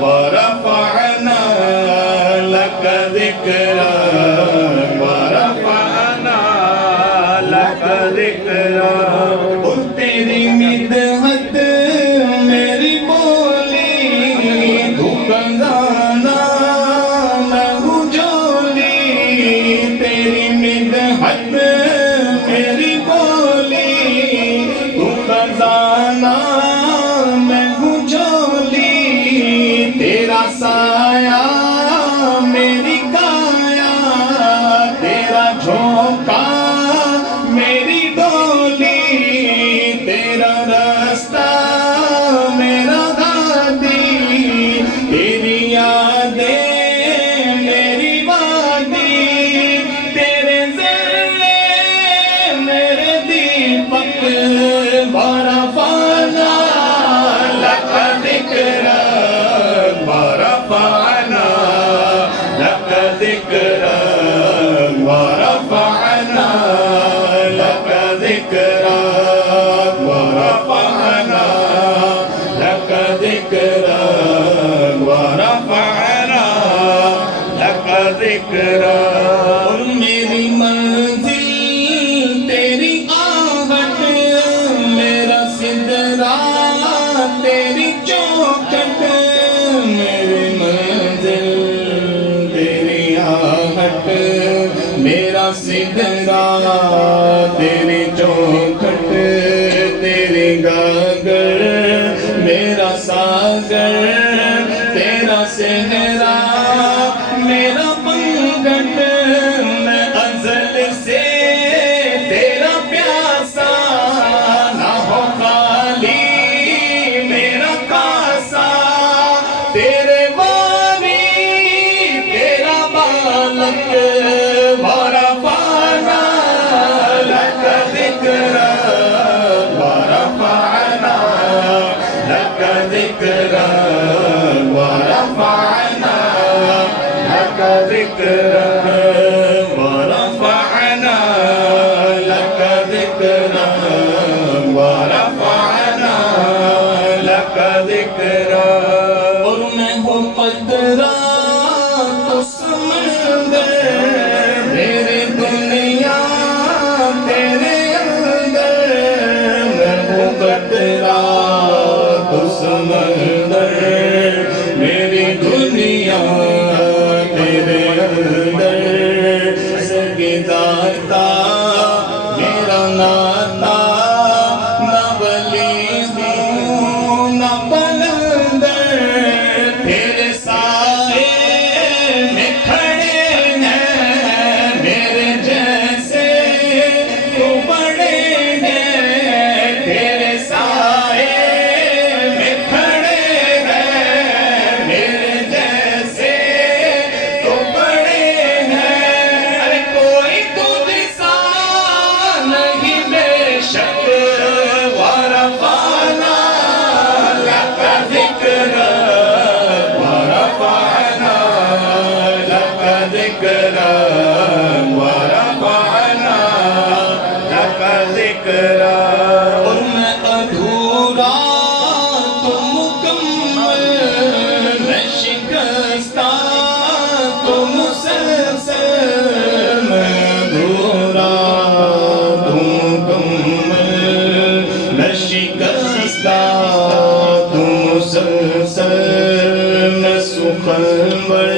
ورفعنا لك ذكرك ورفعنا لك ذكرك اور تیری مدحت میری بولی تو خزانہ میں ہوں جولی تیری مدحت میری بولی تو خزانہ میں ہوں جولی تیرا سایہ میری کایا تیرا جھونکا میری ڈولی تیرا رستہ میرا ہادی تیری یادیں میری وادی تیرے ذرے میرے دیپک ورفعنا لک ذکرک ورفعنا لک ذکرک ورفعنا لک ذکرک ورفعنا لک ذکرک ورفعنا لک ذکرک اور میری منزل تیری آہٹ میرا سدرا تیری چوکھٹ میری منزل تیری آہٹ میرا سدرا تیری چوکھٹ تیری گاگر میرا ساگر تیرا صحرا میرا پنگھٹ میں ازل سے تیرا پیاسا نہ ہو خالی میرا کاسا تیرے واری تیرا بالک ورفعنا لک ذکرک ورفعنا لک ذکرک ورفعنا لک ذکرک ورفعنا لک ذکرک ورفعنا لک ذکرک اور میں ہوں قطرہ تو سمندر میری دنیا تیرے اندر میں ہوں قطرہ تو سمندر میری دنیا تیرے اندر سگے داتا میرا ناتا نہ ولی ہوں نہ بلندر تیرے سائے میں کھڑے ہیں میرے جیسے تو بڑے ہیں تیرے سائے میں کھڑے ہیں میرے جیسے تو بڑے ہیں ارے کوئی تجھ سا نہیں بے شک ورفعنا لک ذکرک ورفعنا لک ذکرک ورفعنا لک ذکرک اور میں ادھورا تو مکمل میں شکستہ تو مسلسل میں ادھورا تو مکمل میں شکستہ تو مسلسل میں سخنور